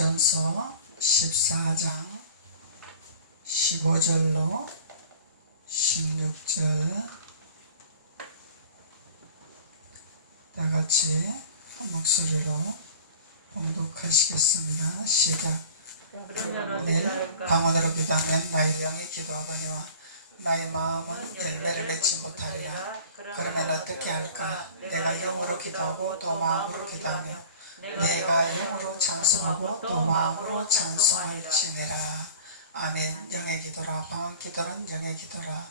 고린도전서 14장 15절로 16절 다같이 한 목소리로 봉독하시겠습니다. 시작. 네, 방언으로 기도하면 나의 영이 기도하거니와 나의 마음은 열매를 맺지 못하리라. 그러면 어떻게 할까? 내가 영으로 기도하고 또 마음으로 기도하며 내가 영으로 찬송하고 또 마음으로 찬송할지니라. 아멘. 영의 기도라. 방언 기도는 영의 기도라.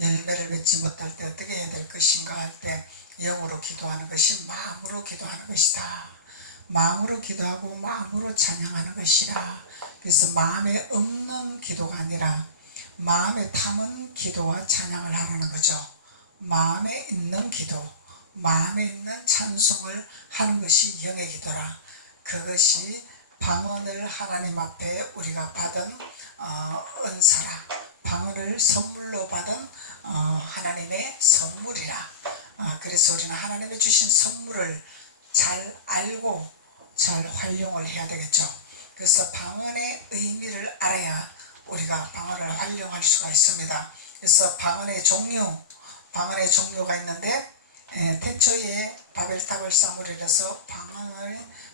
열매를 맺지 못할 때 어떻게 해야 될 것인가 할 때 영으로 기도하는 것이 마음으로 기도하는 것이다. 마음으로 기도하고 마음으로 찬양하는 것이라. 그래서 마음에 없는 기도가 아니라 마음에 담은 기도와 찬양을 하라는 거죠. 마음에 있는 기도, 마음에 있는 찬송을 하는 것이 영의 기도라. 그것이 방언을 하나님 앞에 우리가 받은 은사라. 방언을 선물로 받은 하나님의 선물이라. 그래서 우리는 하나님의 주신 선물을 잘 알고 잘 활용을 해야 되겠죠. 그래서 방언의 의미를 알아야 우리가 방언을 활용할 수가 있습니다. 그래서 방언의 종류가 있는데 태초에 바벨탑을 쌓음으로 인해서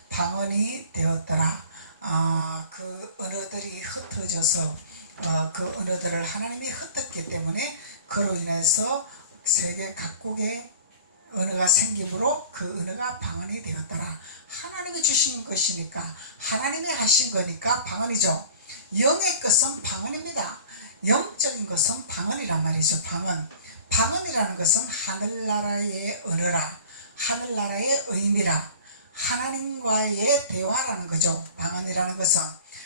방언이 되었더라. 그 언어들이 흩어져서 그 언어들을 하나님이 흩었기 때문에 그로 인해서 세계 각국의 언어가 생김으로 그 언어가 방언이 되었더라. 하나님이 주신 것이니까 하나님이 하신 거니까 방언이죠. 영의 것은 방언입니다. 영적인 것은 방언이란 말이죠. 방언이라는 것은 하늘나라의 언어라. 하늘나라의 의미라. 하나님과의 대화라는 거죠. 방언이라는 것은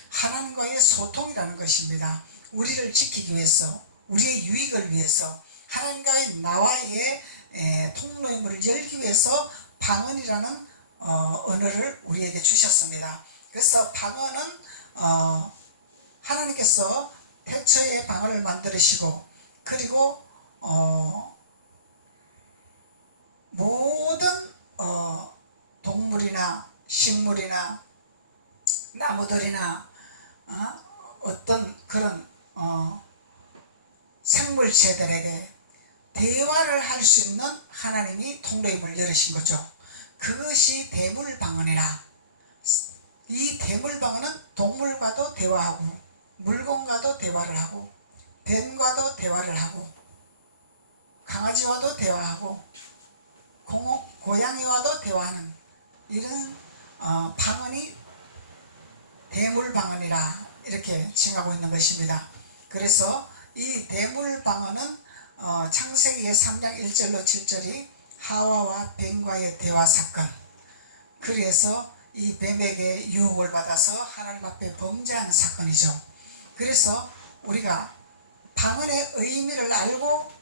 하나님과의 소통이라는 것입니다. 우리를 지키기 위해서, 우리의 유익을 위해서, 하나님과의 나와의 통로의 문을 열기 위해서 방언이라는 언어를 우리에게 주셨습니다. 그래서 방언은 하나님께서 태초에 방언을 만들으시고 그리고 모든 동물이나 식물이나 나무들이나 어떤 그런 생물체들에게 대화를 할 수 있는 하나님이 통로의 문을 열으신 거죠. 그것이 대물방언이라. 이 대물방언은 동물과도 대화하고 물건과도 대화를 하고 뱀과도 대화를 하고 강아지와도 대화하고 고양이와도 대화하는 이런 방언이 대물방언이라 이렇게 칭하고 있는 것입니다. 그래서 이 대물방언은 창세기의 3장 1절로 7절이 하와와 뱀과의 대화 사건. 그래서 이 뱀에게 유혹을 받아서 하나님 앞에 범죄하는 사건이죠. 그래서 우리가 방언의 의미를 알고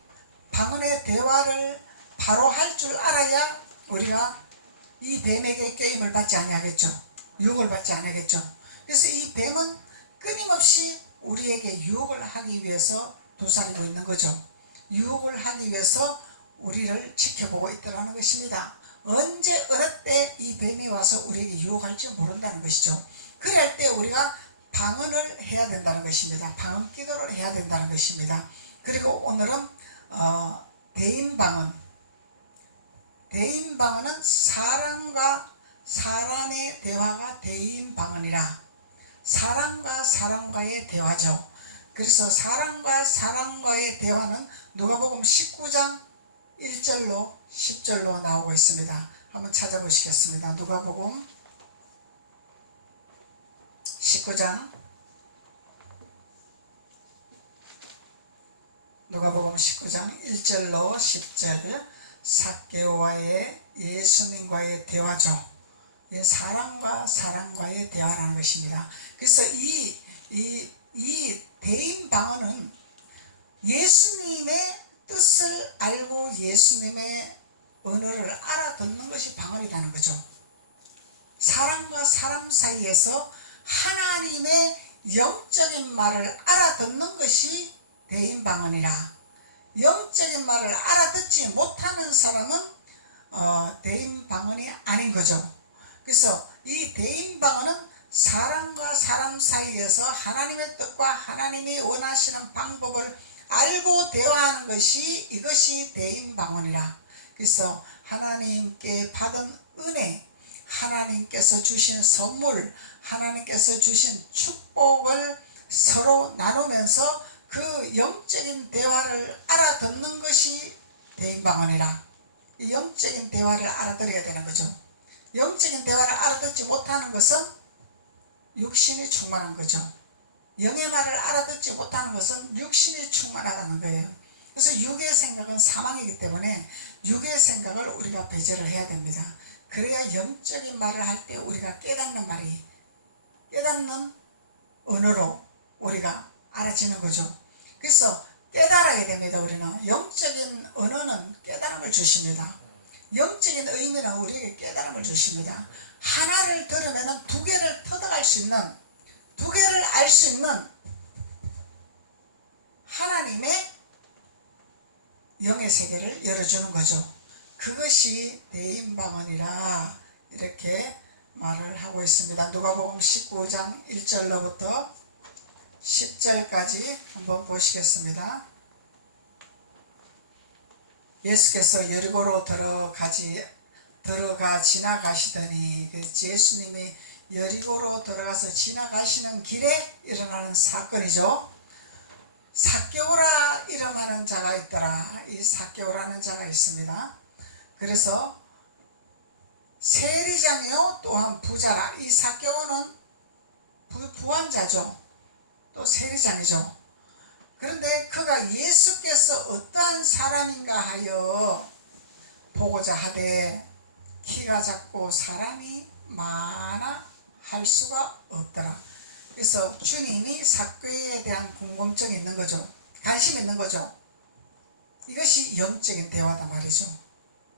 방언의 대화를 바로 할 줄 알아야 우리가 이 뱀에게 게임을 받지 아니하겠죠. 유혹을 받지 않겠죠. 그래서 이 뱀은 끊임없이 우리에게 유혹을 하기 위해서 도사리고 있는 거죠. 유혹을 하기 위해서 우리를 지켜보고 있다는 것입니다. 언제 어느 때 이 뱀이 와서 우리에게 유혹할지 모른다는 것이죠. 그럴 때 우리가 방언을 해야 된다는 것입니다. 방언 기도를 해야 된다는 것입니다. 그리고 오늘은 대인방언은 사람과 사람의 대화가 대인방언이라. 사람과 사람과의 대화죠. 그래서 사람과 사람과의 대화는 누가복음 19장 1절로 10절로 나오고 있습니다. 한번 찾아보시겠습니다. 누가복음 19장 1절로 10절 삭개오와의 예수님과의 대화죠. 사람과 사람과의 대화라는 것입니다. 그래서 이 대인방언은 예수님의 뜻을 알고 예수님의 언어를 알아듣는 것이 방언이라는 거죠. 사람과 사람 사이에서 하나님의 영적인 말을 알아듣는 것이 대인방언이라. 영적인 말을 알아듣지 못하는 사람은 대인방언이 아닌 거죠. 그래서 이 대인방언은 사람과 사람 사이에서 하나님의 뜻과 하나님이 원하시는 방법을 알고 대화하는 것이 이것이 대인방언이라. 그래서 하나님께 받은 은혜, 하나님께서 주신 선물, 하나님께서 주신 축복을 서로 나누면서 그 영적인 대화를 알아듣는 것이 대인방언이라. 영적인 대화를 알아들어야 되는 거죠. 영적인 대화를 알아듣지 못하는 것은 육신이 충만한 거죠. 영의 말을 알아듣지 못하는 것은 육신이 충만하다는 거예요. 그래서 육의 생각은 사망이기 때문에 육의 생각을 우리가 배제를 해야 됩니다. 그래야 영적인 말을 할 때 우리가 깨닫는 말이, 깨닫는 언어로 우리가 알아지는 거죠. 그래서 깨달아야 됩니다. 우리는 영적인 언어는 깨달음을 주십니다. 영적인 의미는 우리에게 깨달음을 주십니다. 하나를 들으면 두 개를 터득할 수 있는, 두 개를 알 수 있는 하나님의 영의 세계를 열어주는 거죠. 그것이 대인방언이라 이렇게 말을 하고 있습니다. 누가복음 19장 1절로부터 10절까지 한번 보시겠습니다. 예수께서 여리고로 들어가 지나가시더니, 예수님이 여리고로 들어가서 지나가시는 길에 일어나는 사건이죠. 삭개오라 이름하는 자가 있더라. 이 삭개오라는 자가 있습니다. 그래서 세리장이요 또한 부자라. 이 삭개오는 부한자죠. 또 세리장이죠. 그런데 그가 예수께서 어떠한 사람인가 하여 보고자 하되 키가 작고 사람이 많아 할 수가 없더라. 그래서 주님이 삭개오에 대한 궁금증이 있는 거죠. 관심이 있는 거죠. 이것이 영적인 대화다 말이죠.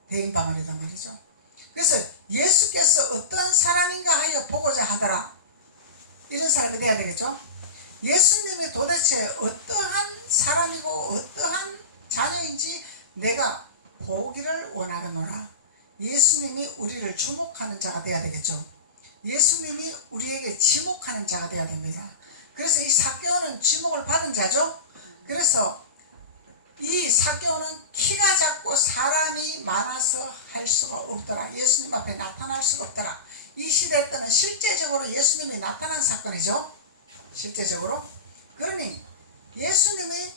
대인방언이다 말이죠. 그래서 예수께서 어떠한 사람인가 하여 보고자 하더라. 이런 사람이 돼야 되겠죠. 예수님이 도대체 어떠한 사람이고 어떠한 자녀인지 내가 보기를 원하노라. 예수님이 우리를 주목하는 자가 돼야 되겠죠. 예수님이 우리에게 지목하는 자가 되어야 됩니다. 그래서 이 삭개오는 지목을 받은 자죠. 그래서 이 삭개오는 키가 작고 사람이 많아서 할 수가 없더라. 예수님 앞에 나타날 수가 없더라. 이 시대 때는 실제적으로 예수님이 나타난 사건이죠. 실제적으로. 그러니 예수님의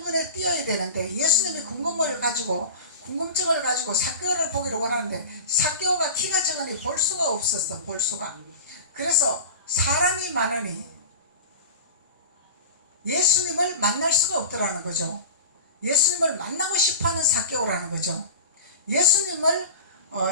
눈에 띄어야 되는데, 예수님이 궁금증을 가지고 삭개오를 보기를 원하는데, 삭개오가 키가 작으니 볼 수가 없었어. 볼 수가. 그래서 사람이 많으니 예수님을 만날 수가 없더라는 거죠. 예수님을 만나고 싶어하는 삭개오라는 거죠. 예수님을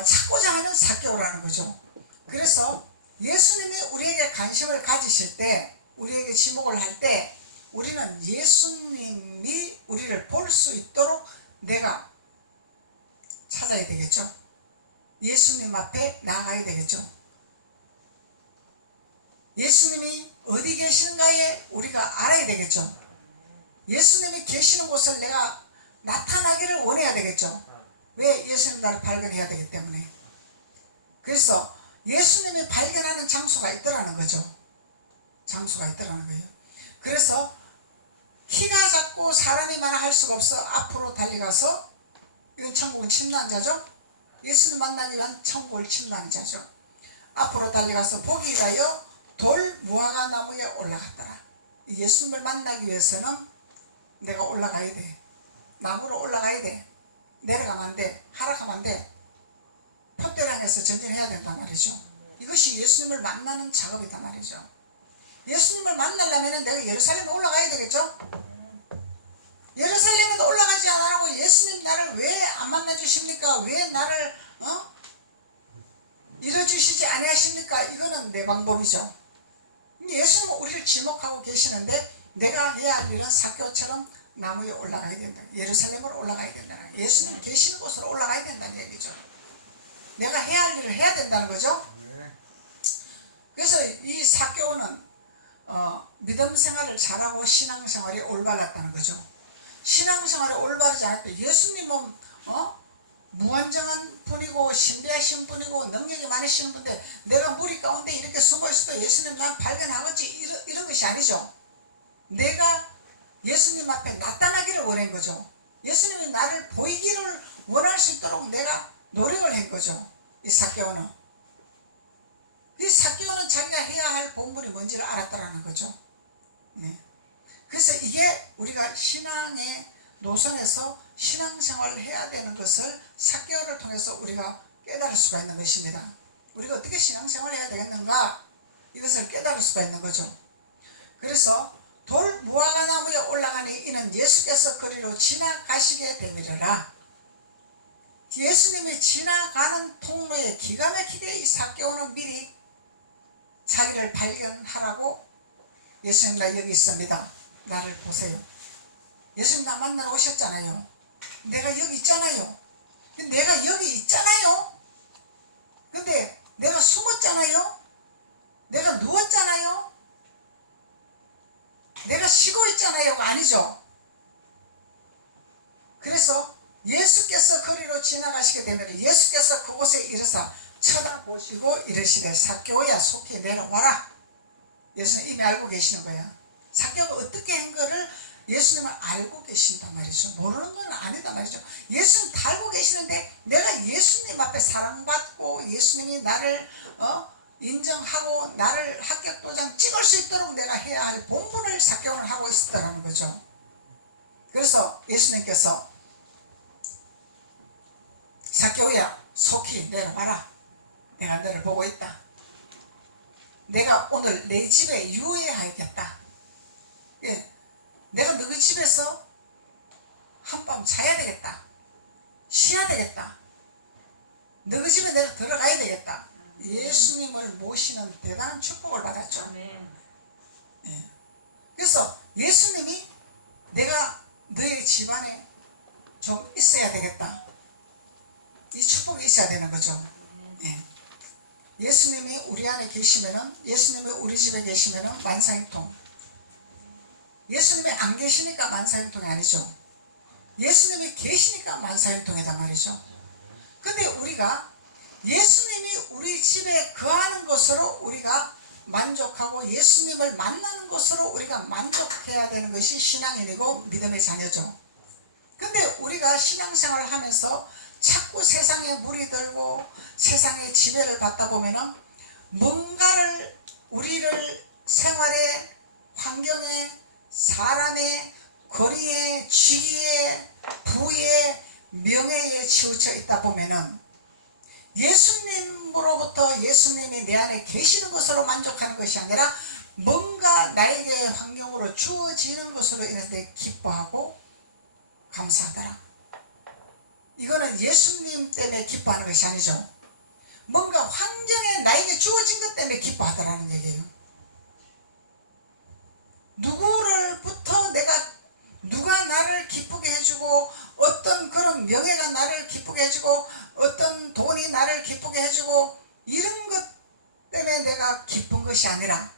찾고자 하는 삭개오라는 거죠. 그래서 예수님이 우리에게 관심을 가지실 때, 우리에게 지목을 할 때, 우리는 예수님이 우리를 볼 수 있도록 내가 찾아야 되겠죠. 예수님 앞에 나가야 되겠죠. 예수님이 어디 계신가에 우리가 알아야 되겠죠. 예수님이 계시는 곳을 내가 나타나기를 원해야 되겠죠. 왜? 예수님 나를 발견해야 되기 때문에. 그래서 예수님이 발견하는 장소가 있더라는 거죠. 장소가 있더라는 거예요. 그래서 키가 작고 사람이 많아 할 수가 없어 앞으로 달려가서, 이건 천국은 침노한 자죠. 예수님 만나기 위한 천국을 침노하는 자죠. 앞으로 달려가서 보기 위하여 돌 무화과 나무에 올라갔더라. 예수님을 만나기 위해서는 내가 올라가야 돼. 나무로 올라가야 돼. 내려가면 안 돼. 하락하면 안 돼. 표대를 향해서 전진해야 된단 말이죠. 이것이 예수님을 만나는 작업이단 말이죠. 예수님을 만나려면 내가 예루살렘에 올라가야 되겠죠. 예루살렘에도 올라가지 않으라고 예수님 나를 왜 안 만나주십니까? 왜 나를 이뤄주시지 아니하십니까? 이거는 내 방법이죠. 예수님은 우리를 지목하고 계시는데, 내가 해야 할 일은 삭개오처럼 나무에 올라가야 된다. 예루살렘으로 올라가야 된다. 예수님 계시는 곳으로 올라가야 된다는 얘기죠. 내가 해야 할 일을 해야 된다는 거죠. 그래서 이 삭개오는 믿음 생활을 잘하고 신앙생활이 올바랐다는 거죠. 신앙생활이 올바르지 않을 때 예수님은 무한정한 분이고 신비하신 분이고 능력이 많으신 분인데 내가 무리 가운데 이렇게 숨어 있어도 예수님 난 발견하겠지 이런 것이 아니죠. 내가 예수님 앞에 나타나기를 원한 거죠. 예수님이 나를 보이기를 원할 수 있도록 내가 노력을 한 거죠. 이 삭개오는 자기가 해야 할 본분이 뭔지를 알았다라는 거죠. 네. 그래서 이게 우리가 신앙의 노선에서 신앙생활을 해야 되는 것을 삭개오를 통해서 우리가 깨달을 수가 있는 것입니다. 우리가 어떻게 신앙생활을 해야 되겠는가? 이것을 깨달을 수가 있는 거죠. 그래서 돌 무화과 나무에 올라가니 이는 예수께서 거리로 지나가시게 되미르라. 예수님이 지나가는 통로에 기가 막히게 이 삭개오는 미리 자기를 발견하라고 예수님 나 여기 있습니다. 나를 보세요. 예수님 나 만나러 오셨잖아요. 내가 여기 있잖아요. 내가 여기 있잖아요. 근데 내가 숨었잖아요. 내가 누웠잖아요. 내가 쉬고 있잖아요. 아니죠. 그래서 예수께서 거리로 지나가시게 되면 예수께서 그곳에 이르사 쳐다보시고 이르시되 삭개오야 속히 내려와라. 예수님 이미 알고 계시는 거야. 삭개오가 어떻게 한 거를 예수님은 알고 계신단 말이죠. 모르는 건 아니다 말이죠. 예수님 다 알고 계시는데 내가 예수님 앞에 사랑받고 예수님이 나를 인정하고 나를 합격도장 찍을 수 있도록 내가 해야 할 본분을 삭개오는 하고 있었다는 거죠. 그래서 예수님께서 삭개오야 속히 내려와라. 내가 너를 보고 있다. 내가 오늘 내 집에 유의하겠다. 예, 내가 너희 집에서 한밤 자야 되겠다. 쉬어야 되겠다. 너희 집에 내가 들어가야 되겠다. 예수님을 모시는 대단한 축복을 받았죠. 예. 그래서 예수님이 내가 너희 집안에 좀 있어야 되겠다. 이 축복이 있어야 되는 거죠. 예. 예수님이 우리 안에 계시면은, 예수님이 우리 집에 계시면은 만사형통. 예수님이 안 계시니까 만사형통이 아니죠. 예수님이 계시니까 만사형통이다 말이죠. 근데 우리가 예수님이 우리 집에 거하는 것으로 우리가 만족하고 예수님을 만나는 것으로 우리가 만족해야 되는 것이 신앙인이고 믿음의 자녀죠. 근데 우리가 신앙생활을 하면서 자꾸 세상에 물이 들고 세상의 지배를 받다 보면은 뭔가를 우리를 생활의 환경에 사람의 거리에 지위에 부에 명예에 치우쳐 있다 보면은 예수님으로부터 예수님이 내 안에 계시는 것으로 만족하는 것이 아니라 뭔가 나에게 환경으로 주어지는 것으로 인해서 기뻐하고 감사하더라. 이거는 예수님 때문에 기뻐하는 것이 아니죠. 뭔가 환경에 나에게 주어진 것 때문에 기뻐하더라는 얘기예요. 누가 나를 기쁘게 해주고 어떤 그런 명예가 나를 기쁘게 해주고 어떤 돈이 나를 기쁘게 해주고 이런 것 때문에 내가 기쁜 것이 아니라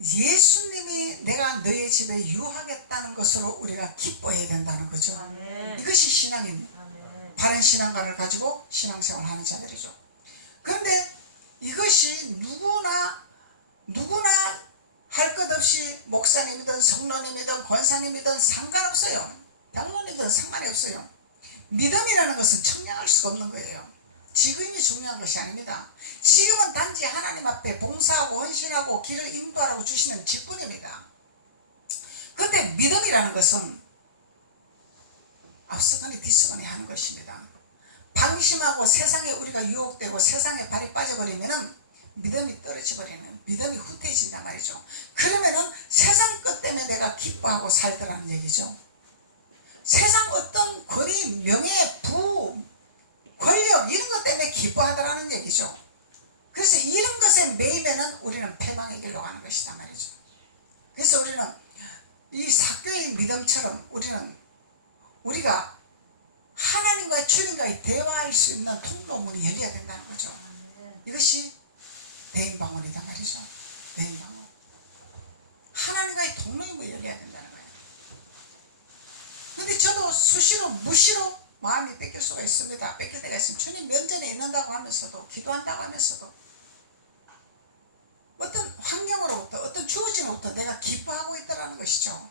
예수님이 내가 너의 집에 유하겠다는 것으로 우리가 기뻐해야 된다는 거죠. 아멘. 이것이 신앙입니다. 바른 신앙관을 가지고 신앙생활을 하는 자들이죠. 그런데 이것이 누구나 할 것 없이 목사님이든 성도님이든 권사님이든 상관없어요. 장로님이든 상관이 없어요. 믿음이라는 것은 청량할 수가 없는 거예요. 지금이 중요한 것이 아닙니다. 지금은 단지 하나님 앞에 봉사하고 헌신하고 길을 인도하라고 주시는 직분입니다. 그런데 믿음이라는 것은 앞서거니 뒤서거니 하는 것입니다. 방심하고 세상에 우리가 유혹되고 세상에 발이 빠져버리면은 믿음이 떨어져버리면 믿음이 후퇴해진단 말이죠. 그러면은 세상 것 때문에 내가 기뻐하고 살더라는 얘기죠. 세상 어떤 거리, 명예, 부, 권력 이런 것 때문에 기뻐하더라는 얘기죠. 그래서 이런 것에 매이면은 우리는 패망의 길로 가는 것이다 말이죠. 그래서 우리는 이 삭개오의 믿음처럼 우리가 하나님과 주님과의 대화할 수 있는 통로문이 열려야 된다는 거죠. 이것이 대인방언이다 말이죠. 대인방언. 하나님과의 통로문이 열려야 된다는 거예요. 근데 저도 수시로 무시로 마음이 뺏길 수가 있습니다. 뺏길 때가 있으면 주님 면전에 있는다고 하면서도 기도한다고 하면서도 어떤 환경으로부터 어떤 주어짐으로부터 내가 기뻐하고 있다는 것이죠.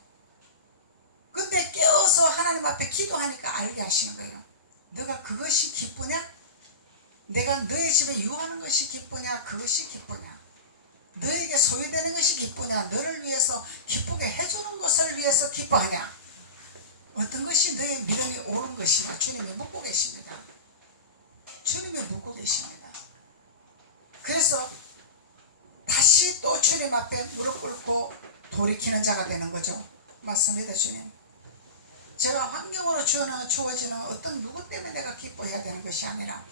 근데 깨어서 하나님 앞에 기도하니까 알게 하시는 거예요. 너가 그것이 기쁘냐? 내가 너의 집에 유하는 것이 기쁘냐? 그것이 기쁘냐? 너에게 소유되는 것이 기쁘냐? 너를 위해서 기쁘게 해주는 것을 위해서 기뻐하냐? 어떤 것이 너의 믿음이 옳은 것이냐? 주님이 묻고 계십니다. 주님이 묻고 계십니다. 그래서 다시 또 주님 앞에 무릎 꿇고 돌이키는 자가 되는 거죠. 맞습니다, 주님. 제가 환경으로 주어지는 어떤 누구 때문에 내가 기뻐해야 되는 것이 아니라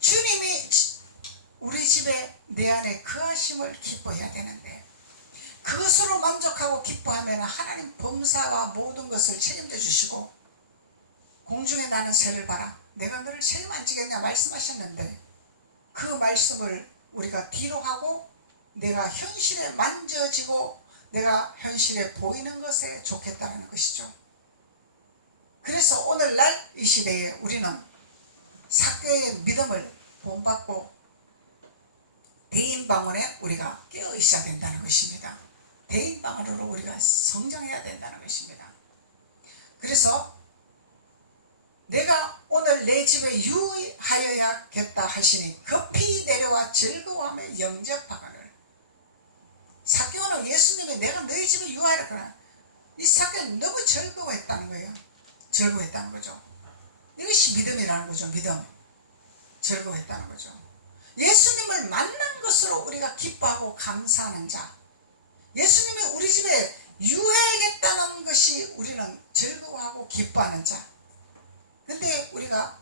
주님이 우리 집에 내 안에 거하심을 기뻐해야 되는데, 그것으로 만족하고 기뻐하면 하나님 범사와 모든 것을 책임져 주시고, 공중에 나는 새를 봐라 내가 너를 책임 안 지겠냐 말씀하셨는데, 그 말씀을 우리가 뒤로 하고 내가 현실에 만져지고 내가 현실에 보이는 것에 좋겠다는 것이죠. 그래서 오늘날 이 시대에 우리는 삭개의 믿음을 본받고 대인방언에 우리가 깨어 있어야 된다는 것입니다. 대인방언으로 우리가 성장해야 된다는 것입니다. 그래서 내가 오늘 내 집에 유하여야겠다 하시니 급히 내려와 즐거워하며 영접하거늘. 삭개오는 예수님이 내가 너희 집에 유하여라 그러나 이 삭개오는 너무 즐거워했다는 거예요. 즐거워했다는 거죠. 이것이 믿음이라는 거죠. 믿음. 즐거워했다는 거죠. 예수님을 만난 것으로 우리가 기뻐하고 감사하는 자, 예수님이 우리 집에 유하야겠다는 것이 우리는 즐거워하고 기뻐하는 자. 근데 우리가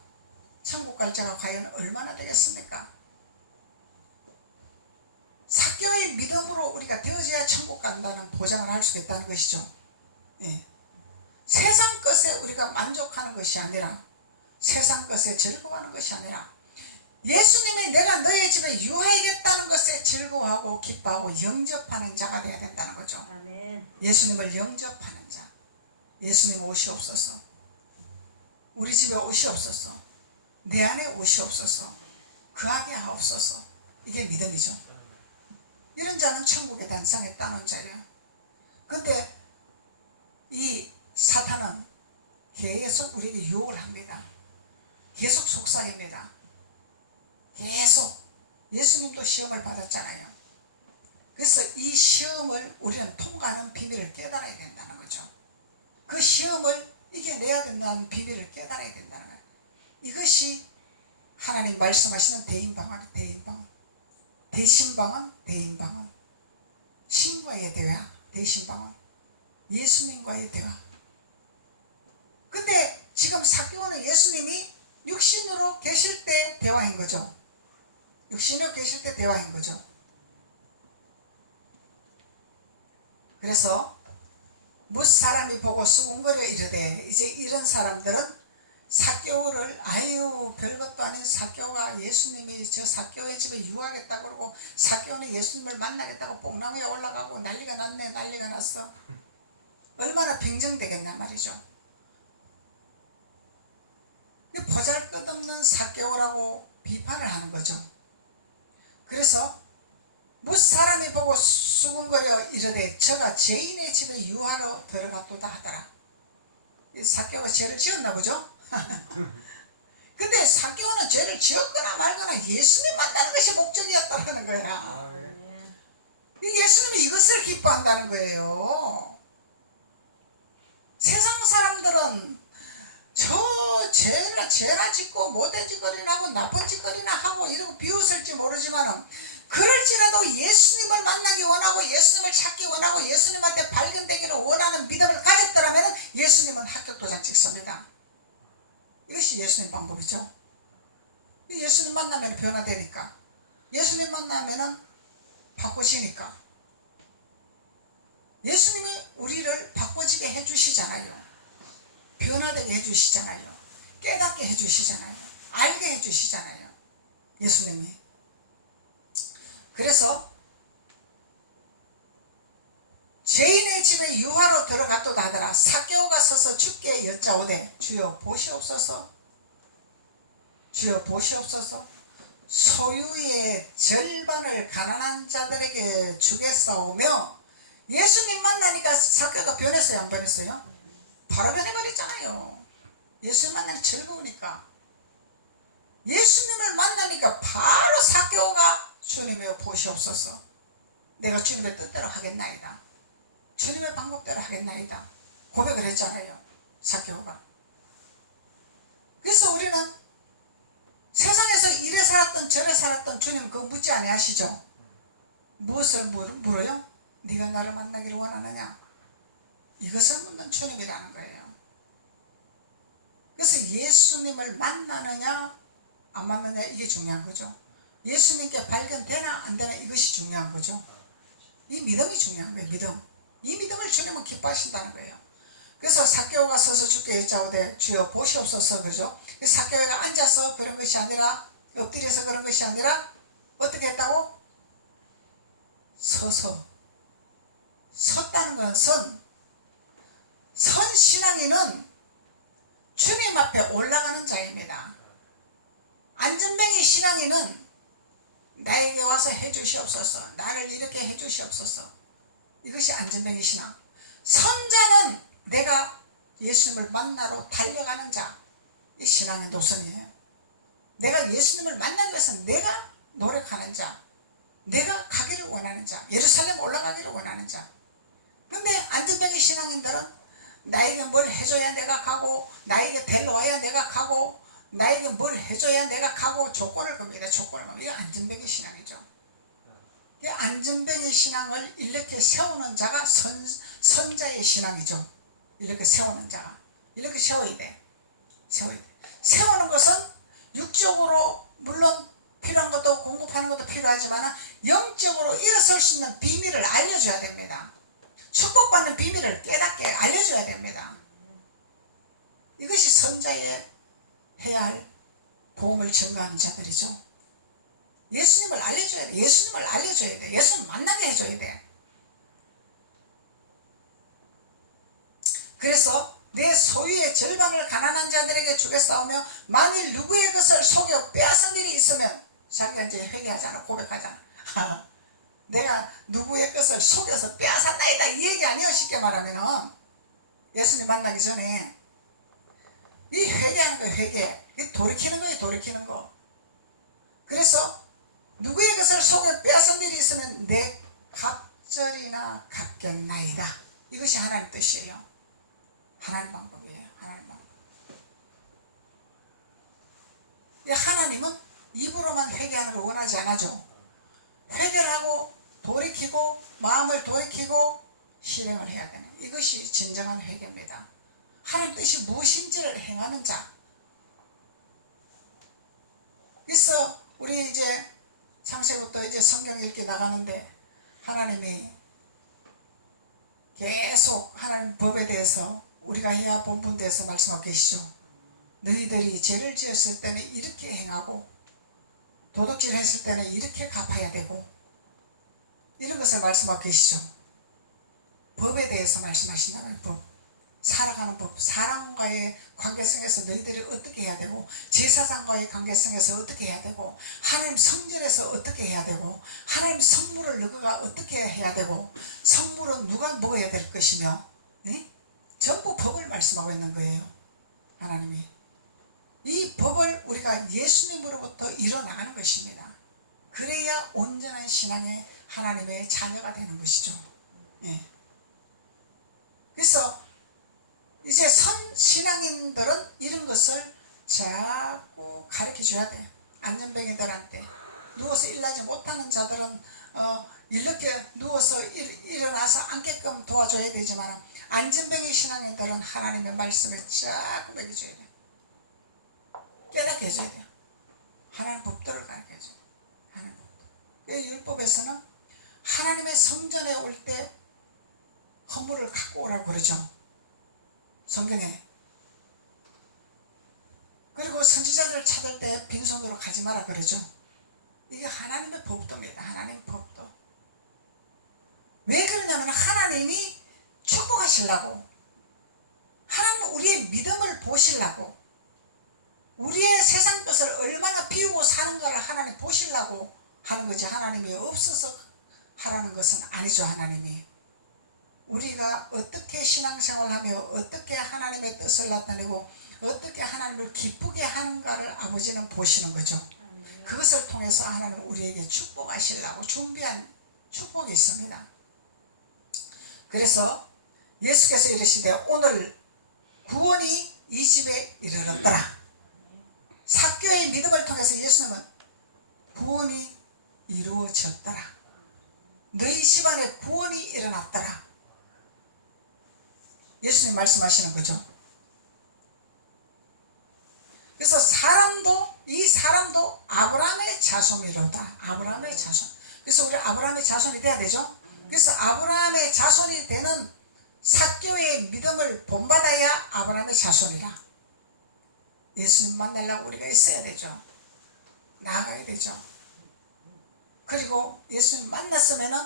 천국 갈 자가 과연 얼마나 되겠습니까? 삭개오의 믿음으로 우리가 되어져야 천국 간다는 보장을 할 수 있다는 것이죠. 예. 세상 것에 우리가 만족하는 것이 아니라, 세상 것에 즐거워하는 것이 아니라, 예수님이 내가 너의 집에 유하야겠다는 것에 즐거워하고 기뻐하고 영접하는 자가 되어야 된다는 거죠. 아멘. 예수님을 영접하는 자. 예수님 오시옵소서. 우리 집에 오시옵소서. 내 안에 오시옵소서. 거하게 하옵소서. 이게 믿음이죠. 이런 자는 천국의 단상에 따놓은 자예요. 근데 이 사탄은 계속 우리에게 유혹을 합니다. 계속 속삭입니다. 계속. 예수님도 시험을 받았잖아요. 그래서 이 시험을 우리는 통과하는 비밀을 깨달아야 된다는 거죠. 그 시험을 이겨내야 된다는 비밀을 깨달아야 된다는 거예요. 이것이 하나님 말씀하시는 대인방언, 대인방언. 대신방언, 대인방언. 신과의 대화, 대신방언. 예수님과의 대화. 근데 지금 삭개오는 예수님이 육신으로 계실 때 대화한 거죠. 육신으로 계실 때 대화한 거죠. 그래서 무사람이 보고 수군거려 이르되, 이제 이런 사람들은 삭개오를 아유 별것도 아닌 삭개오가 예수님이 저 삭개오의 집에 유하겠다고 그러고 삭개오는 예수님을 만나겠다고 뽕나무에 올라가고 난리가 났네, 난리가 났어. 얼마나 빙정되겠냐 말이죠. 보잘것없는 삭개오라고 비판을 하는 거죠. 그래서 무사람이 보고 수군거려 이르되 저가 죄인의 집에 유하러 들어갔도다 하더라. 삭개오가 죄를 지었나 보죠. 근데 삭개오는 죄를 지었거나 말거나 예수님 만나는 것이 목적이었다는 거야. 예수님이 이것을 기뻐한다는 거예요. 세상 사람들은 저 죄나 짓고 못된 짓거리나 하고 나쁜 짓거리나 하고 이러고 비웃을지 모르지만, 그럴지라도 예수님을 만나기 원하고 예수님을 찾기 원하고 예수님한테 발견되기를 원하는 믿음을 가졌더라면 예수님은 합격 도장 찍습니다. 이것이 예수님 방법이죠. 예수님 만나면 변화되니까, 예수님 만나면 바꾸시니까, 예수님이 우리를 바꿔지게 해주시잖아요. 변화되게 해주시잖아요. 깨닫게 해주시잖아요. 알게 해주시잖아요. 예수님이. 그래서 죄인의 집에 유하로 들어갔도다 하더라. 삭개오가 서서 주께 여짜오되 주여 보시옵소서. 주여 보시옵소서. 소유의 절반을 가난한 자들에게 주겠사오며, 예수님 만나니까 삭개오가 변했어요, 안 변했어요? 바로 변해버렸잖아요. 예수님 만나니 즐거우니까. 예수님을 만나니까 바로 삭개오가 주님의 보시옵소서. 내가 주님의 뜻대로 하겠나이다. 주님의 방법대로 하겠나이다. 고백을 했잖아요, 삭개오가. 그래서 우리는 세상에서 이래 살았던 저래 살았던 주님 그거 묻지 아니하시죠? 무엇을 물어요? 네가 나를 만나기를 원하느냐? 이것을 묻는 주님이라는 거예요. 그래서 예수님을 만나느냐 안 만나느냐 이게 중요한 거죠. 예수님께 발견되나 안 되나 이것이 중요한 거죠. 이 믿음이 중요한 거예요. 믿음. 이 믿음을 주님은 기뻐하신다는 거예요. 그래서 삭개오가 서서 주께 여짜오되 주여 보시옵소서, 그죠? 삭개오가 앉아서 그런 것이 아니라, 엎드려서 그런 것이 아니라 어떻게 했다고? 서서. 섰다는 건 선 신앙인은 주님 앞에 올라가는 자입니다. 안전뱅이 신앙인은 나에게 와서 해주시옵소서, 나를 이렇게 해주시옵소서, 이것이 안전뱅이 신앙. 선자는 내가 예수님을 만나러 달려가는 자, 이 신앙의 노선이에요. 내가 예수님을 만나기 위해서 내가 노력하는 자, 내가 가기를 원하는 자, 예루살렘 올라가기를 원하는 자. 근데 안전뱅이 신앙인들은 나에게 뭘 해줘야 내가 가고, 나에게 데려와야 내가 가고, 나에게 뭘 해줘야 내가 가고, 조건을 겁니다. 조건을 겁니다. 이거 안전뱅이 신앙이죠. 이 안전뱅이 신앙을 이렇게 세우는 자가 선자의 신앙이죠. 이렇게 세우는 자가 이렇게 세워야 돼. 세우는 것은 육적으로 물론 필요한 것도 공급하는 것도 필요하지만 영적으로 일어설 수 있는 비밀을 알려줘야 됩니다. 축복받는 비밀을 깨닫게 알려줘야 됩니다. 이것이 선자의 해야 할 복음을 증거하는 자들이죠. 예수님을 알려줘야 돼. 예수님을 알려줘야 돼. 예수님 만나게 해줘야 돼. 그래서 내 소유의 절반을 가난한 자들에게 주겠사오며, 만일 누구의 것을 속여 빼앗은 일이 있으면, 자기가 이제 회개하잖아, 고백하잖아. 내가 누구의 것을 속여서 빼앗았나이다, 이 얘기 아니에요. 쉽게 말하면은 예수님 만나기 전에 이 회개하는 거예요. 회개. 이 돌이키는 거예요. 돌이키는 거. 그래서 누구의 것을 속여 빼앗은 일이 있으면 내 갑절이나 갚겠나이다. 이것이 하나님 뜻이에요. 하나님 방법이에요. 하나님 방법. 하나님은 입으로만 회개하는 걸 원하지 않아죠. 회개를 하고 돌이키고 마음을 돌이키고 실행을 해야 되는, 이것이 진정한 회개입니다. 하나님 뜻이 무엇인지를 행하는 자. 그래서 우리 이제 창세부터 이제 성경 읽기 나가는데 하나님이 계속 하나님 법에 대해서 우리가 해야 본분에 대해서 말씀하고 계시죠. 너희들이 죄를 지었을 때는 이렇게 행하고 도둑질 했을 때는 이렇게 갚아야 되고, 이런 것을 말씀하고 계시죠. 법에 대해서 말씀하신다는 법, 살아가는 법, 사람과의 관계성에서 너희들이 어떻게 해야 되고, 제사장과의 관계성에서 어떻게 해야 되고, 하나님 성전에서 어떻게 해야 되고, 하나님 성물을 너가 어떻게 해야 되고, 성물은 누가 먹어야 될 것이며, 네? 전부 법을 말씀하고 있는 거예요. 하나님이 이 법을 우리가 예수님으로부터 이뤄나가는 것입니다. 그래야 온전한 신앙의 하나님의 자녀가 되는 것이죠. 예. 그래서 이제 선신앙인들은 이런 것을 자꾸 가르쳐줘야 돼요. 안전뱅이들한테. 누워서 일하지 못하는 자들은 이렇게 누워서 일어나서 앉게끔 도와줘야 되지만, 안전뱅이 신앙인들은 하나님의 말씀을 자꾸 먹여줘야 돼요. 깨닫게 해줘야 돼요. 하나님 법도를 가르쳐줘야 돼요. 하나님 법도. 율법에서는 하나님의 성전에 올 때 헌물을 갖고 오라고 그러죠. 성경에. 그리고 선지자들 찾을 때 빈손으로 가지 마라 그러죠. 이게 하나님의 법도입니다. 하나님의 법도. 왜 그러냐면 하나님이 축복하시려고, 하나님 우리의 믿음을 보시려고, 우리의 세상 것을 하시려고 하는 거지 하나님이 없어서 하라는 것은 아니죠. 하나님이 우리가 어떻게 신앙생활하며 어떻게 하나님의 뜻을 나타내고 어떻게 하나님을 기쁘게 하는가를 아버지는 보시는 거죠. 그것을 통해서 하나님은 우리에게 축복하시려고 준비한 축복이 있습니다. 그래서 예수께서 이르시되 오늘 구원이 이 집에 이르렀더라. 삭개의 믿음을 통해서 예수님은 구원이 이루어졌더라. 너희 집안에 구원이 일어났더라. 예수님 말씀하시는 거죠. 그래서 이 사람도 아브라함의 자손이로다. 아브라함의 자손. 그래서 우리 아브라함의 자손이 돼야 되죠. 그래서 아브라함의 자손이 되는 삭개의 믿음을 본받아야 아브라함의 자손이라. 예수님 만나려고 우리가 있어야 되죠. 나아가야 되죠. 그리고 예수님 만났으면은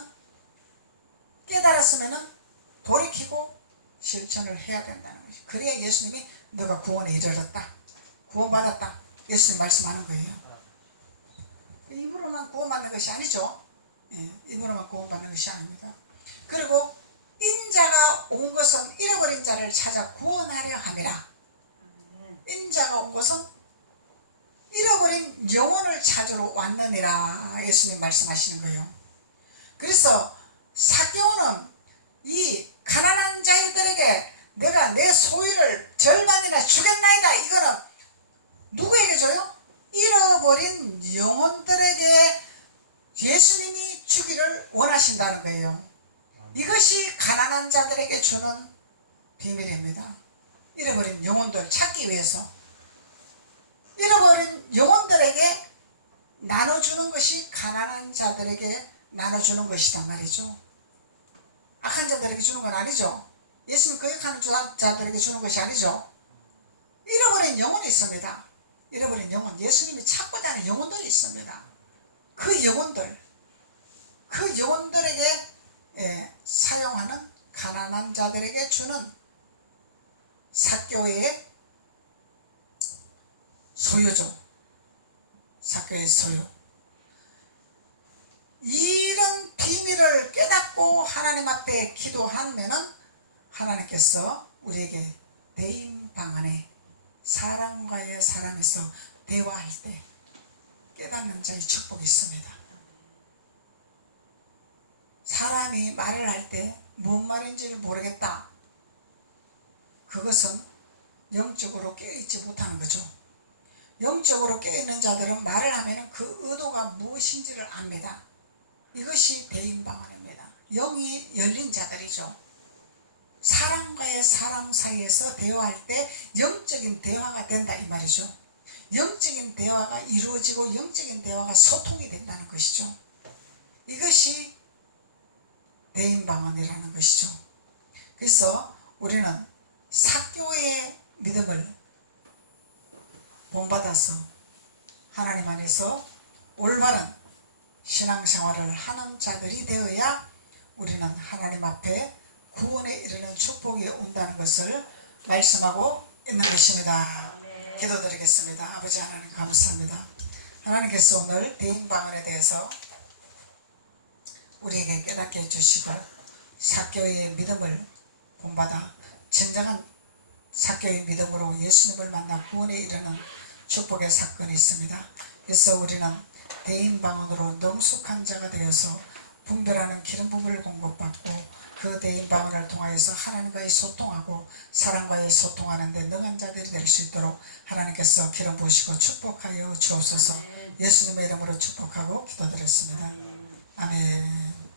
깨달았으면은 돌이키고 실천을 해야 된다는 거죠. 그래야 예수님이 너가 구원에 이르렀다, 구원받았다, 예수님 말씀하는 거예요. 입으로만 구원받는 것이 아니죠. 입으로만 구원받는 것이 아닙니다. 그리고 인자가 온 것은 잃어버린 자를 찾아 구원하려 함이라. 인자가 온 것은 잃어버린 영혼을 찾으러 왔느니라. 예수님 말씀하시는 거예요. 그래서 삭개오는 이 가난한 자들에게 내가 내 소유를 절반이나 주겠나이다. 이거는 누구에게 줘요? 잃어버린 영혼들에게 예수님이 주기를 원하신다는 거예요. 이것이 가난한 자들에게 주는 비밀입니다. 잃어버린 영혼들 찾기 위해서 잃어버린 영혼들에게 나눠주는 것이 가난한 자들에게 나눠주는 것이단 말이죠. 악한 자들에게 주는 건 아니죠. 예수님 거역하는 자들에게 주는 것이 아니죠. 잃어버린 영혼이 있습니다. 잃어버린 영혼, 예수님이 찾고자 하는 영혼들이 있습니다. 그 영혼들에게 사용하는 가난한 자들에게 주는 삭개오의 소유죠. 삭개오의 소유. 이런 비밀을 깨닫고 하나님 앞에 기도하면은 하나님께서 우리에게 대인 방 안에 사람과의 사람에서 대화할 때 깨닫는 자의 축복이 있습니다. 사람이 말을 할 때 뭔 말인지를 모르겠다. 그것은 영적으로 깨어있지 못하는 거죠. 영적으로 깨어있는 자들은 말을 하면 그 의도가 무엇인지를 압니다. 이것이 대인방언입니다. 영이 열린 자들이죠. 사람과의 사람 사이에서 대화할 때 영적인 대화가 된다 이 말이죠. 영적인 대화가 이루어지고 영적인 대화가 소통이 된다는 것이죠. 이것이 대인방언이라는 것이죠. 그래서 우리는 삭개오의 믿음을 본받아서 하나님 안에서 올바른 신앙생활을 하는 자들이 되어야 우리는 하나님 앞에 구원에 이르는 축복이 온다는 것을 말씀하고 있는 것입니다. 기도드리겠습니다. 아버지 하나님 감사합니다. 하나님께서 오늘 대인방언에 대해서 우리에게 깨닫게 해주시고 삭개오의 믿음을 본받아 진정한 삭개오의 믿음으로 예수님을 만나 구원에 이르는 축복의 사건이 있습니다. 그래서 우리는 대인방언으로 능숙한 자가 되어서 분별하는 기름 부음을 공급받고 그 대인방언을 통하여서 하나님과의 소통하고 사람과의 소통하는 데 능한 자들이 될 수 있도록 하나님께서 기름 부으시고 축복하여 주옵소서. 예수님의 이름으로 축복하고 기도드렸습니다. 아멘.